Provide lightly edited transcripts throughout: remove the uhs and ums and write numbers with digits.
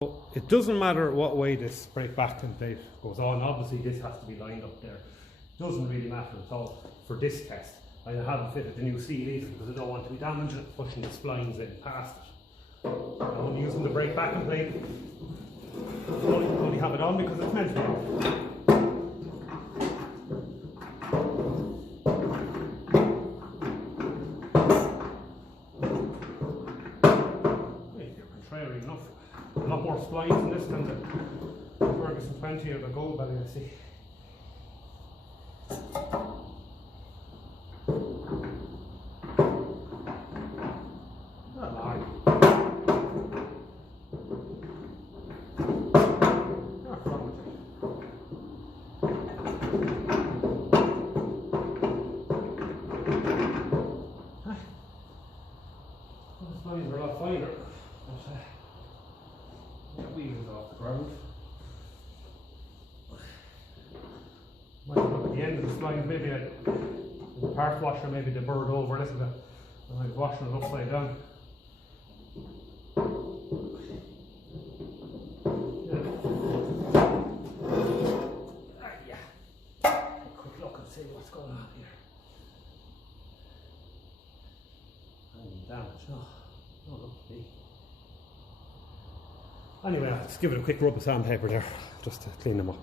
It doesn't matter what way this brake backing plate goes on. Obviously this has to be lined up there. It doesn't really matter at all for this test. I haven't fitted the new seal either because I don't want to be damaging it, pushing the splines in past it. I'm only using the brake backing plate. I only have it on because it's meant to be. Contrary enough. A lot more splines in this than the Ferguson 20 or the Gold Belly, I see. Splines are a lot finer. That wheel is off the ground. Might look at the end of the spline, maybe the part washer, maybe they burred over a little bit. And I'm washing it upside down. Yeah. A quick look and see what's going on here. Any damage? No. No, look to me. Anyway, I'll just give it a quick rub of sandpaper there, just to clean them up.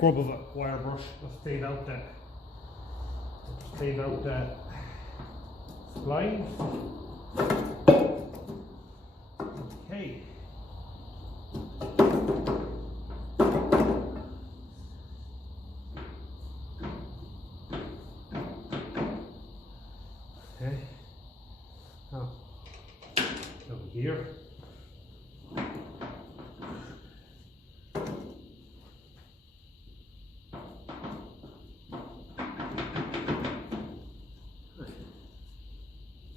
Rub of a wire brush, just clean out the spline. Okay. Okay. Now, over here.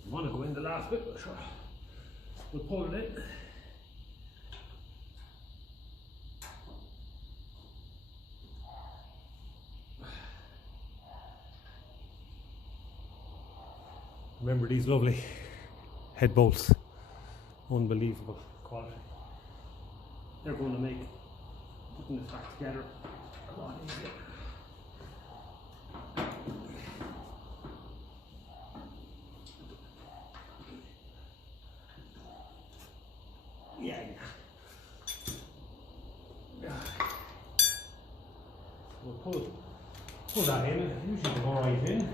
I want to go in the last bit, but sure, we'll pull it in. Remember these lovely head bolts, unbelievable quality. They're going to make putting this back together a lot easier. We'll pull that in. It usually go right in.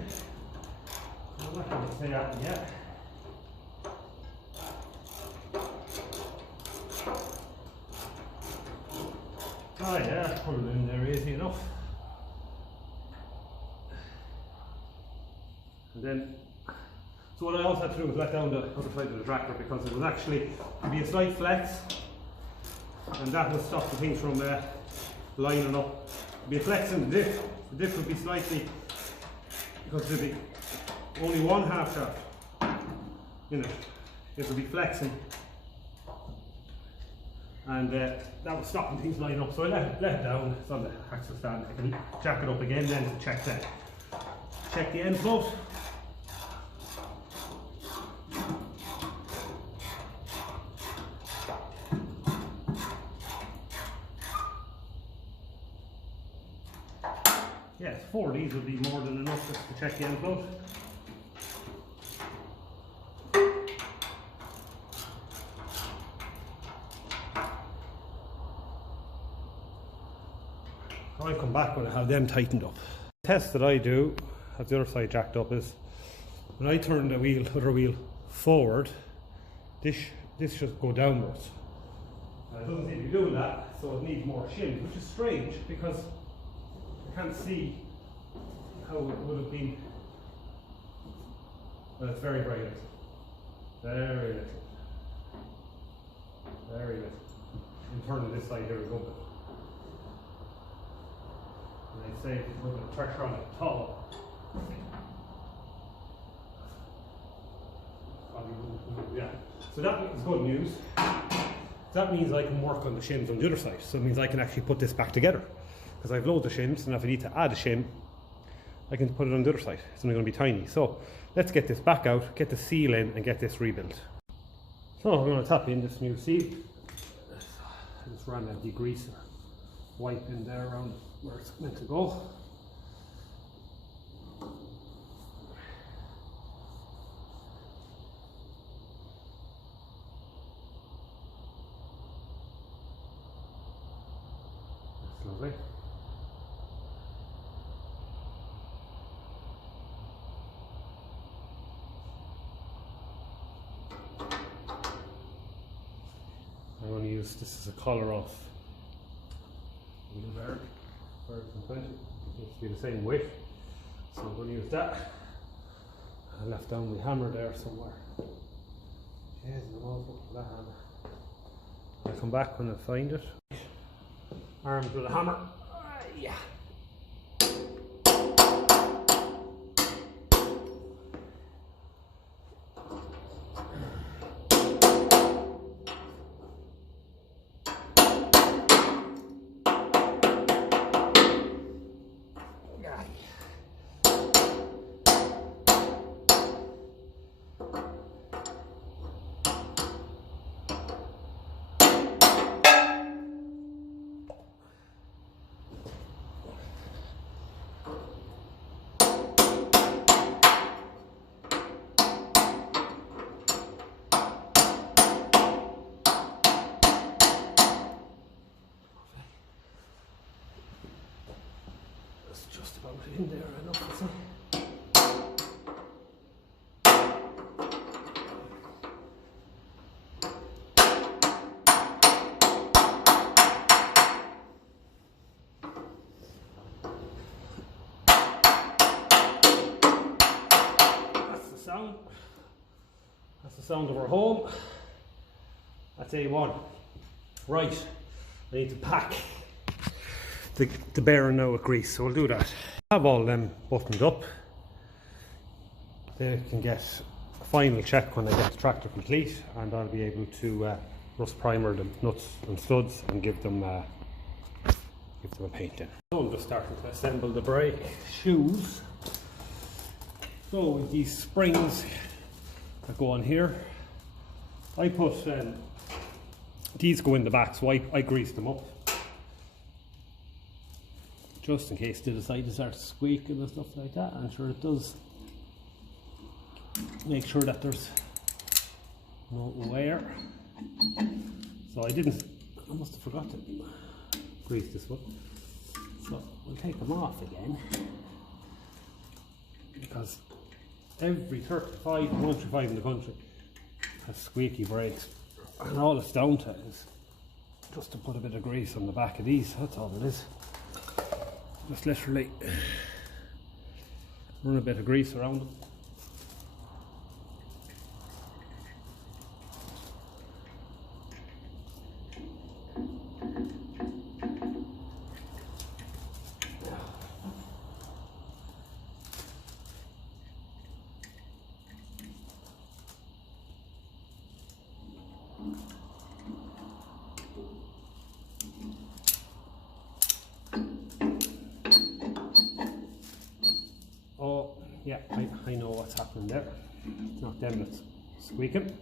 I'm not going to say that yet. Oh yeah, put it in there easy enough. And then, so what I also had to do was let down the other side of the tractor because it was actually to be a slight flex, and that would stop the things from lining up. Be a flex in the diff. The diff would be slightly, because there'd be only one half shaft in it. It would be flexing, and that was stopping things lining up. So I let it down. It's on the axle stand. I can jack it up again then to check that. Check the end float. Yes, 4 of these would be more than enough just to check the end float. I'll come back when I have them tightened up. The test that I do, have the other side jacked up, is when I turn the other wheel forward, this should go downwards. It doesn't seem to be doing that, so it needs more shim, which is strange because I can't see how it would have been. Well, it's very, very little. Very little. Very little. In turning this side here is open. And they say a little bit of pressure on it at all. Yeah. So that is good news. That means I can work on the shims on the other side. So it means I can actually put this back together. Because I've loads of shims, and if I need to add a shim, I can put it on the other side. It's only going to be tiny. So let's get this back out, get the seal in, and get this rebuilt. So I'm going to tap in this new seal. just ran a degreaser wipe in there around where it's meant to go. That's lovely. I'm going to use this as a colour off Woodruff Ferguson 20. It needs to be the same weight, so I'm going to use that. I left down my hammer there somewhere. Jeez, I'm all fucking that hammer. I'll come back when I find it. Armed with a hammer. Yeah. Just about in there enough, I think. That's the sound. That's the sound of our home. That's A1. Right, I need to pack the bearing now with grease, so we'll do that. I have all them buttoned up. They can get a final check when I get the tractor complete, and I'll be able to rust primer the nuts and studs and give them a paint in. So I'm just starting to assemble the brake shoes. So with these springs that go on here, I put these go in the back, so I grease them up, just in case they decide to start squeaking and stuff like that. I'm sure it does. Make sure that there's no wear. So I must have forgot to grease this one. So we'll take them off again, because every 35 and 135 in the country has squeaky brakes, and all it's down to is just to put a bit of grease on the back of these. That's all it is. Just literally run a bit of grease around them. Oh, yeah, I know what's happening there. It's not them that's squeaking.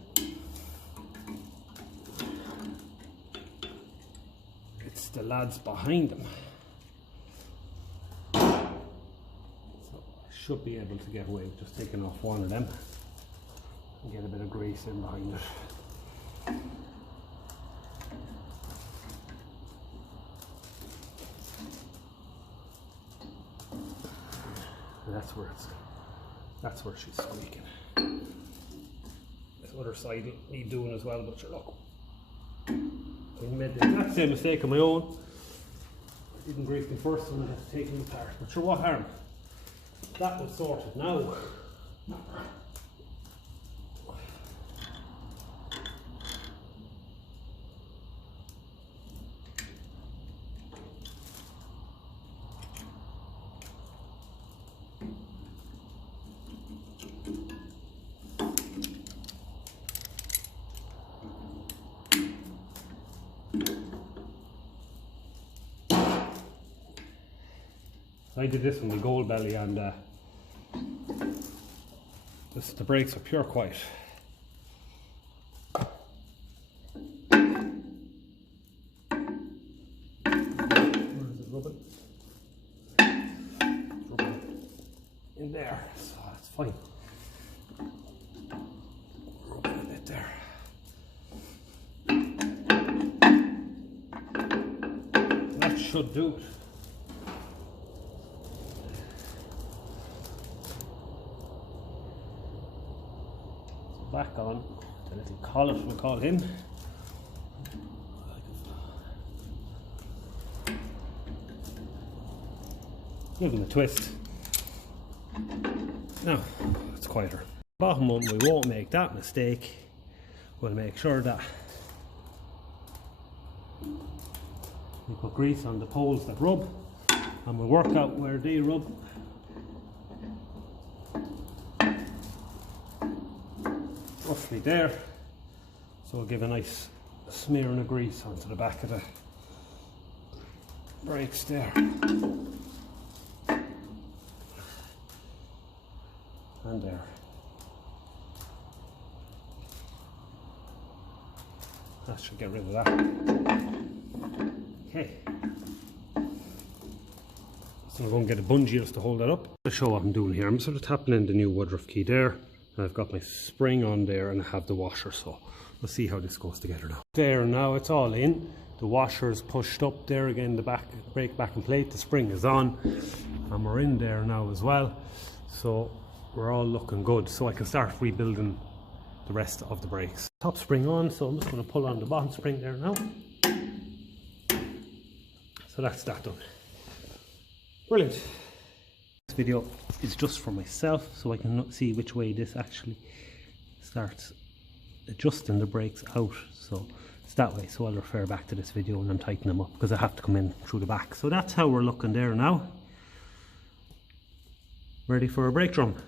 It's the lads behind them. So I should be able to get away with just taking off one of them and get a bit of grease in behind it. That's where she's squeaking. This other side will need doing as well, but sure, look, I made the exact same mistake on my own. I didn't grease them first and I had to take them apart, but sure, what harm? That was sorted now. I did this on the gold belly, and the brakes are pure quiet. And in there, so that's fine. Rub it a bit there. That should do it. So back on the little collet, we'll call him. Give him a twist. Now, it's quieter. Bottom one, we won't make that mistake. We'll make sure that we put grease on the poles that rub, and we'll work out where they rub. Roughly there. So we'll give a nice smearing of grease onto the back of the brakes there. And there. That should get rid of that. Okay. So I'm going to get a bungee just to hold that up. I'll show what I'm doing here. I'm sort of tapping in the new Woodruff key there. And I've got my spring on there and I have the washer. So we'll see how this goes together now. There, now it's all in. The washer is pushed up there again. The back brake back and plate. The spring is on. And we're in there now as well. So we're all looking good, so I can start rebuilding the rest of the brakes. Top spring on, so I'm just going to pull on the bottom spring there now. So that's that done. Brilliant. This video is just for myself, so I can see which way this actually starts adjusting the brakes out. So it's that way, so I'll refer back to this video when I'm tightening them up, because I have to come in through the back. So that's how we're looking there now. Ready for a brake drum.